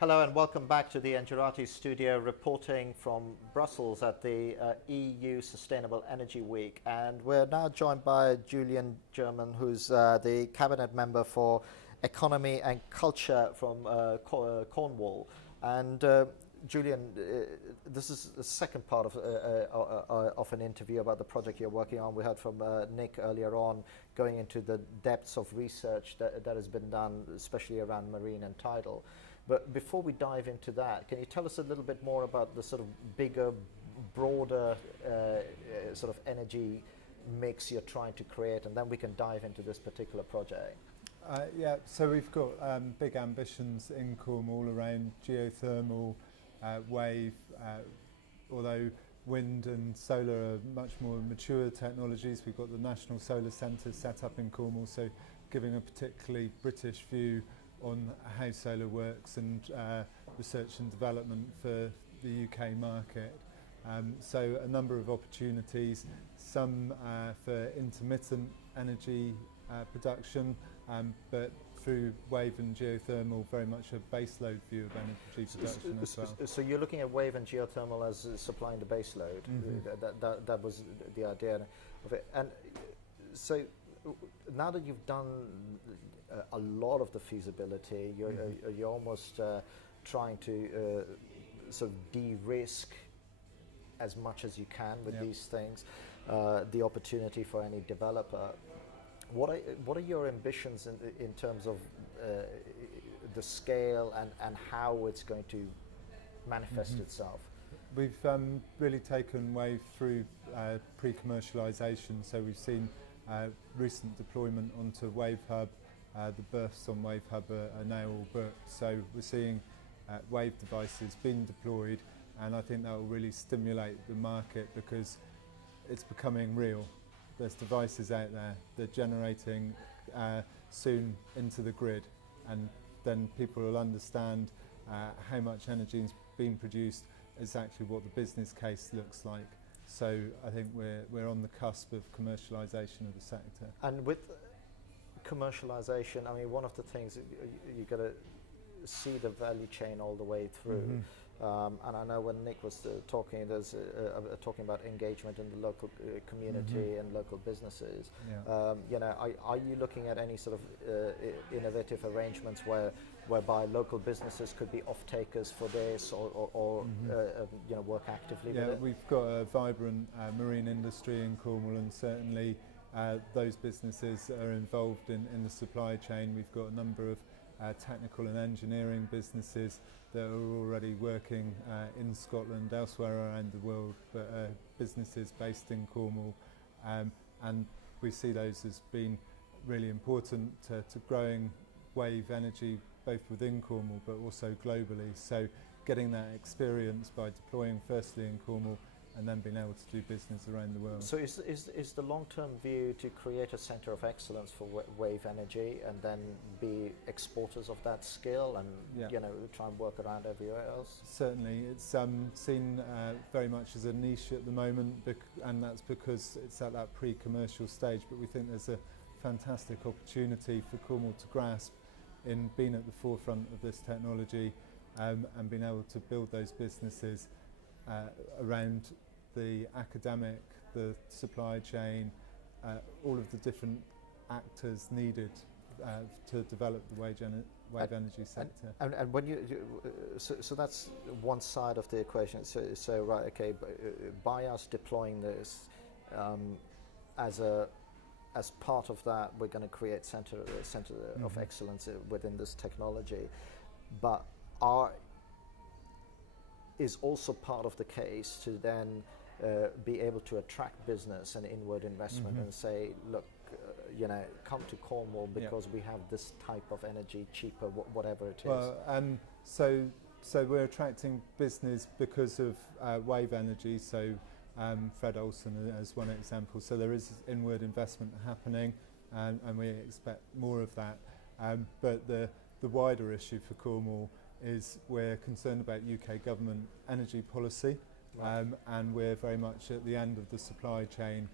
Hello and welcome back to the Engerati studio, reporting from Brussels at the EU Sustainable Energy Week. And we're now joined by Julian German, who's the cabinet member for economy and culture from Cornwall. And Julian, this is the second part of an interview about the project you're working on. We heard from Nick earlier on, going into the depths of research that has been done, especially around marine and tidal. But before we dive into that, can you tell us a little bit more about the sort of bigger, broader sort of energy mix you're trying to create, and then we can dive into this particular project? Yeah, so we've got big ambitions in Cornwall around geothermal, wave, although wind and solar are much more mature technologies. We've got the National Solar Centre set up in Cornwall, so giving a particularly British view on how solar works and research and development for the UK market. So a number of opportunities, some for intermittent energy production, but through wave and geothermal, very much a baseload view of energy production as well. So you're looking at wave and geothermal as supplying the baseload. That was the idea of it. And so now that you've done a lot of the feasibility, you're almost trying to sort of de-risk as much as you can with these things, the opportunity for any developer. What are your ambitions in terms of the scale and how it's going to manifest itself? We've really taken wave through pre-commercialisation, so we've seen recent deployment onto Wave Hub. The berths on Wave Hub are now all booked, so we're seeing wave devices being deployed, and I think that will really stimulate the market because it's becoming real. There's devices out there, they're generating soon into the grid, and then people will understand how much energy is being produced, exactly what the business case looks like. So I think we're on the cusp of commercialisation of the sector. And with commercialisation, I mean, one of the things you got to see the value chain all the way through. And I know when Nick was talking, talking about engagement in the local community and local businesses. You know, are you looking at any sort of innovative arrangements whereby local businesses could be off-takers for this, or you know, work actively with it? We've got a vibrant marine industry in Cornwall, and certainly those businesses are involved in the supply chain. We've got a number of technical and engineering businesses that are already working in Scotland, elsewhere around the world, but businesses based in Cornwall, and we see those as being really important to growing wave energy both within Cornwall but also globally. So getting that experience by deploying firstly in Cornwall and then being able to do business around the world. So is the long-term view to create a centre of excellence for wave energy and then be exporters of that skill and you know, try and work around everywhere else? Certainly, it's seen very much as a niche at the moment, and that's because it's at that pre-commercial stage, but we think there's a fantastic opportunity for Cornwall to grasp in being at the forefront of this technology and being able to build those businesses around the academic, the supply chain, all of the different actors needed to develop the wave energy sector. And when so that's one side of the equation. So right, okay, by us deploying this as part of that, we're going to create centre of excellence within this technology, but is also part of the case to then be able to attract business and inward investment and say, look, you know, come to Cornwall because we have this type of energy, cheaper, whatever it is. Well, so we're attracting business because of wave energy. So Fred Olsen as one example. So there is inward investment happening, and we expect more of that. But the wider issue for Cornwall is we're concerned about UK government energy policy, and we're very much at the end of the supply chain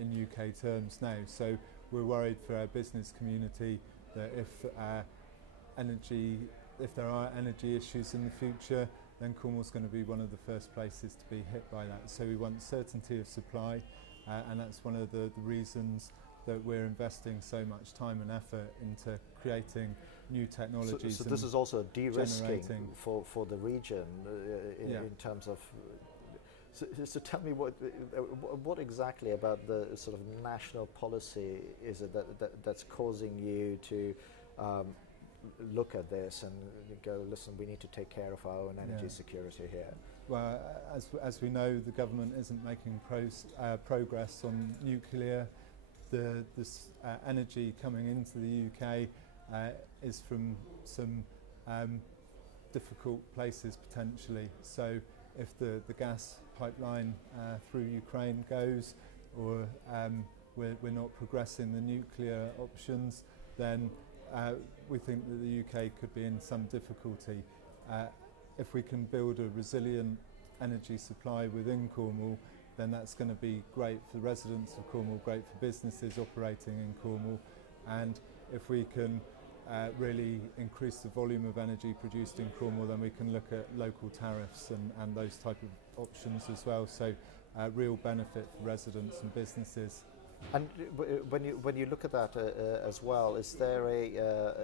in UK terms now. So we're worried for our business community that if energy if there are energy issues in the future, then Cornwall's going to be one of the first places to be hit by that. So we want certainty of supply, and that's one of the reasons that we're investing so much time and effort into creating new technologies. So this is also de-risking for the region in terms of. So tell me what exactly about the sort of national policy is it that's causing you to look at this and go, listen, we need to take care of our own energy security here? Well, as we know, the government isn't making progress on nuclear. This energy coming into the UK is from some difficult places potentially. So if the gas pipeline through Ukraine goes, or we're not progressing the nuclear options, then we think that the UK could be in some difficulty. If we can build a resilient energy supply within Cornwall, then that's going to be great for the residents of Cornwall, great for businesses operating in Cornwall, and if we can really increase the volume of energy produced in Cornwall, then we can look at local tariffs and those type of options as well. So real benefit for residents and businesses. And when you look at that as well, is there a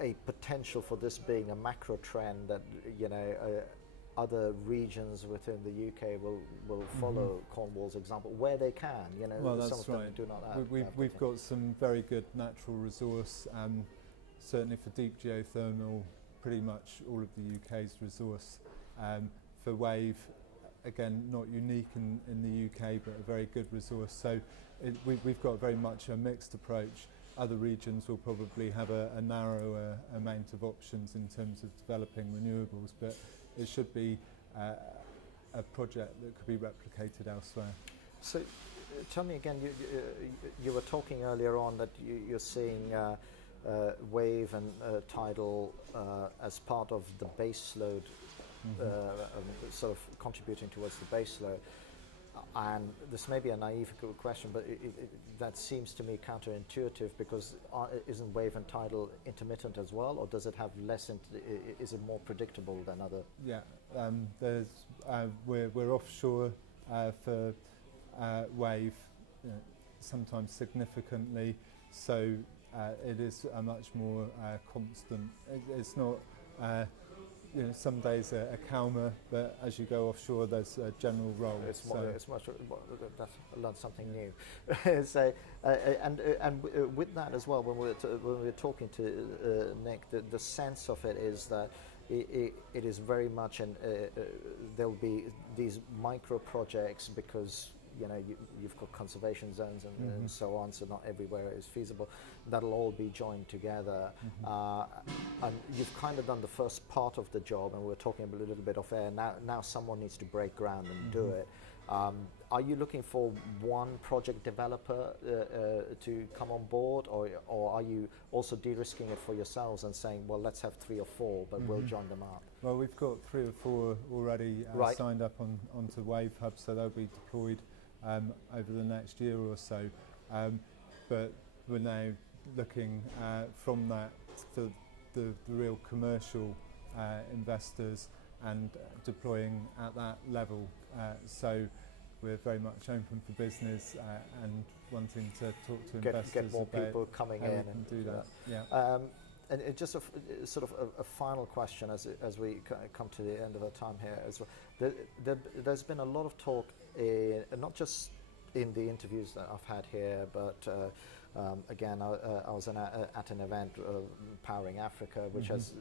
a potential for this being a macro trend that other regions within the UK will follow Cornwall's example where they can? Well, that's some of right. them do not have. We've got some very good natural resource. Certainly for deep geothermal, pretty much all of the UK's resource. For wave, again, not unique in the UK, but a very good resource. So we've got very much a mixed approach. Other regions will probably have a narrower amount of options in terms of developing renewables, but it should be a project that could be replicated elsewhere. So tell me again, you were talking earlier on that you're seeing wave and tidal as part of the base load, sort of contributing towards the base load. And this may be a naive question, but that seems to me counterintuitive, because isn't wave and tidal intermittent as well, or does it have less? Is it more predictable than other? Yeah, we're offshore for wave, sometimes significantly. So it is a much more constant. It's not. Some days are calmer, but as you go offshore, there's a general roll. It's much. I learned something new. So, and with that as well, when we're talking to Nick, the sense of it is that it is very much, and there'll be these micro projects because you've got conservation zones and so on, so not everywhere is feasible. That'll all be joined together, and you've kind of done the first part of the job, and we're talking a little bit of air. Now someone needs to break ground and do it. Are you looking for one project developer to come on board, or are you also de-risking it for yourselves and saying, well, let's have 3 or 4, but we'll join them up? Well, we've got 3 or 4 already signed up onto Wave Hub, so they'll be deployed over the next year or so. But we're now looking from that to the real commercial investors and deploying at that level. So we're very much open for business and wanting to talk to investors. Get more people coming in and do that. Yeah. And just sort of a final question as we come to the end of our time here as well. There's been a lot of talk, not just in the interviews that I've had here, but again, I was at an event, Powering Africa, which has.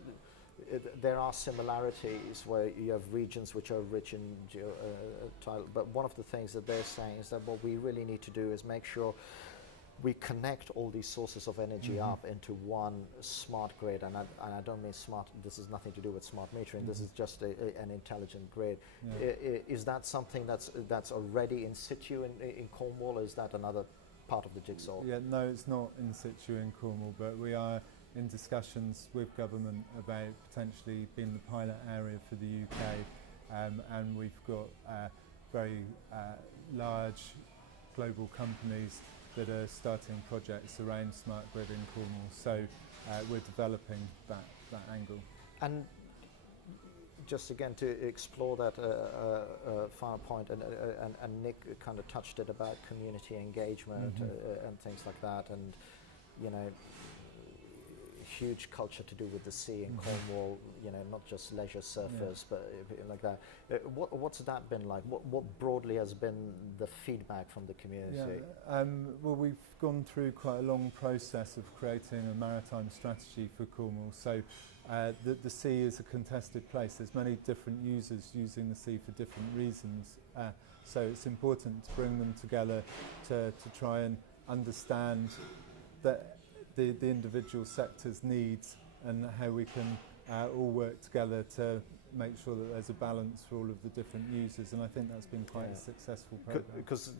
There are similarities where you have regions which are rich in tidal, but one of the things that they're saying is that what we really need to do is make sure we connect all these sources of energy up into one smart grid, and I don't mean smart. This has nothing to do with smart metering. This is just an intelligent grid. Yeah. Is that something that's already in situ in Cornwall, or is that another part of the jigsaw? Yeah, no, it's not in situ in Cornwall, but we are in discussions with government about potentially being the pilot area for the UK, and we've got very large global companies that are starting projects around smart grid in Cornwall. So we're developing that angle. And just again to explore that far point, and Nick kind of touched it about community engagement and things like that, and you know, huge culture to do with the sea in Cornwall, you know, not just leisure surfers, but like that. What's that been like? What broadly has been the feedback from the community? Well, we've gone through quite a long process of creating a maritime strategy for Cornwall. So the sea is a contested place. There's many different users using the sea for different reasons. So it's important to bring them together to try and understand that the individual sector's needs and how we can all work together to make sure that there's a balance for all of the different users, and I think that's been quite a successful program. Because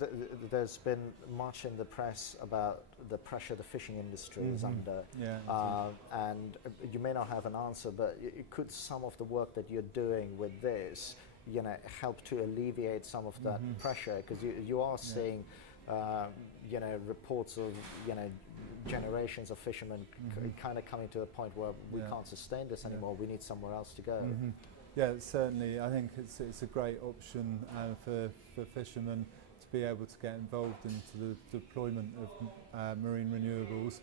there's been much in the press about the pressure the fishing industry is under, and you may not have an answer, but could some of the work that you're doing with this, you know, help to alleviate some of that pressure? Because you are seeing, you know, reports of, you know, generations of fishermen kind of coming to a point where we can't sustain this anymore. We need somewhere else to go. Yeah, certainly. I think it's a great option for fishermen to be able to get involved into the deployment of marine renewables.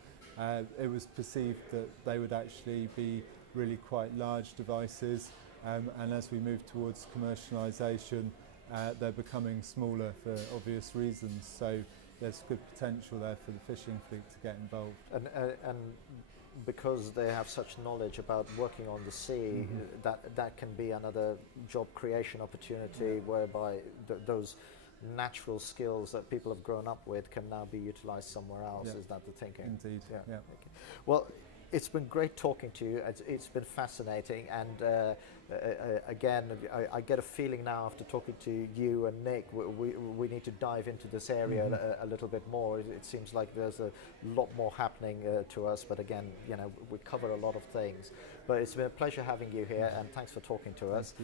It was perceived that they would actually be really quite large devices, and as we move towards commercialisation, they're becoming smaller for obvious reasons. So there's good potential there for the fishing fleet to get involved. And because they have such knowledge about working on the sea, that can be another job creation opportunity whereby those natural skills that people have grown up with can now be utilised somewhere else. Is that the thinking? Indeed. Yeah. Okay. Well, it's been great talking to you. It's been fascinating, and again, I get a feeling now after talking to you and Nick, we need to dive into this area a little bit more. It seems like there's a lot more happening to us, but again, you know, we cover a lot of things. But it's been a pleasure having you here, and thanks for talking to us.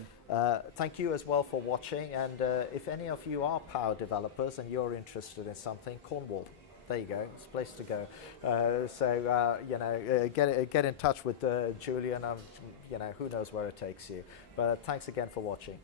Thank you as well for watching, and if any of you are power developers and you're interested in something, Cornwall. There you go, it's a place to go. So, you know, get in touch with Julian, you know, who knows where it takes you. But thanks again for watching.